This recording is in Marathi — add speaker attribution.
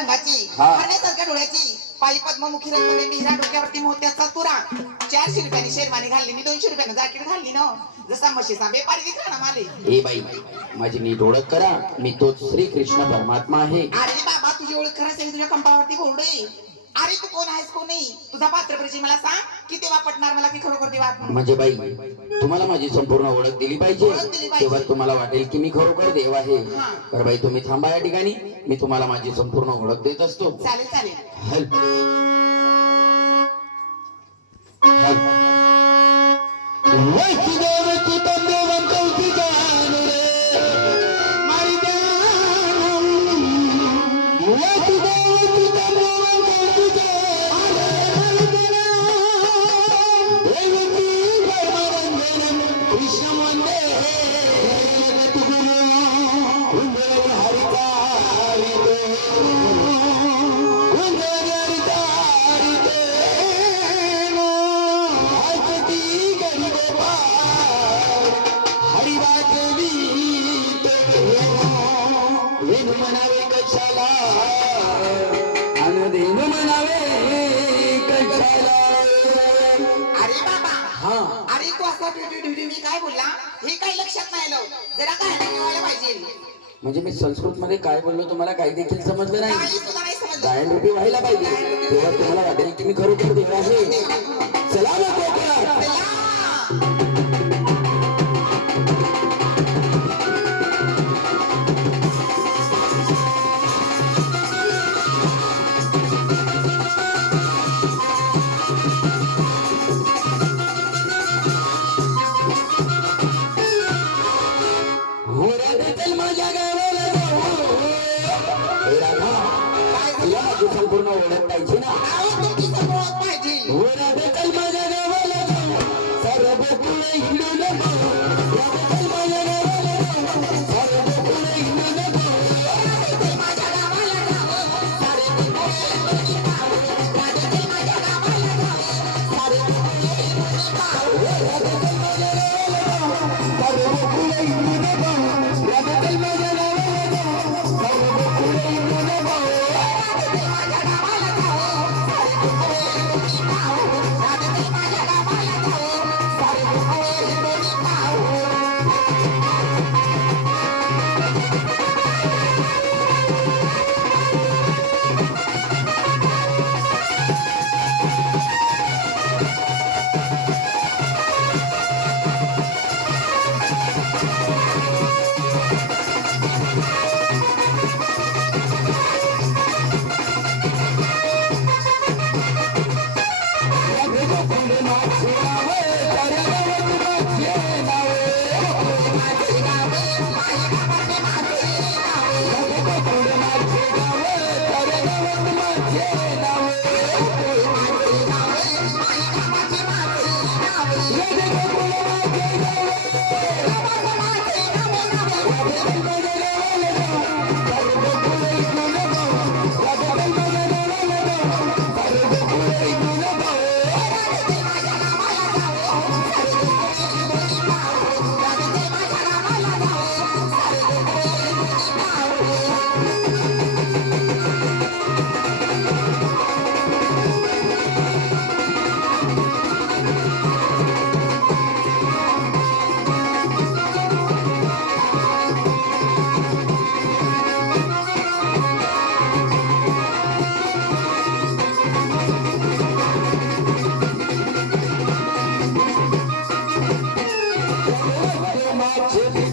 Speaker 1: रंगाची. हरण्यासारख्या डोळ्याची. पायी पद्ममुखी रंगले मिहिरा डोक्यावरती मोत्याचा तुरा. चारशे रुपयानी शेरवानी घालली. मी दोनशे रुपयानं जाकीट घालली ना. जसा म्हशीचा व्यापारी दिसला ना माले.
Speaker 2: हे बाई माझी नीट ओळख करा. मी तोच श्री कृष्ण परमात्मा आहे.
Speaker 1: अरे बाबा तुझी ओळख खरंच आहे तुझ्या कंपावरती बोर्ड आहे. अरे तू कोण आहेस कोण नाही? तुझा पात्र परिचय मला सांग किती वापटणार मला की खरोखर देवा
Speaker 2: म्हणजे बाई तुम्हाला माझी संपूर्ण ओळख दिली पाहिजे.
Speaker 1: ओळख दिली पाहिजे.
Speaker 2: तेव्हा तुम्हाला वाटेल की मी खरोखर देव आहे.
Speaker 1: हा.
Speaker 2: तर बाई तुम्ही थांबा या ठिकाणी. मी तुम्हाला माझी संपूर्ण ओळख देत असतो.
Speaker 1: चालेल चालेल.
Speaker 2: हल हल
Speaker 1: अरे बाबा
Speaker 2: हा.
Speaker 1: अरे तू असा मी काय बोलला? जरा काय व्हायला पाहिजे.
Speaker 2: म्हणजे मी संस्कृत मध्ये काय बोललो तुम्हाला काही देखील समजलं नाही. गायन रूपी व्हायला पाहिजे. तेव्हा तुम्हाला वाटेल की मी खरोखर देव आहे. चला मग राधा तुला माझी संपूर्ण ओळख पाहिजे ना. ओळख पाहिजे Thank you. Thank you.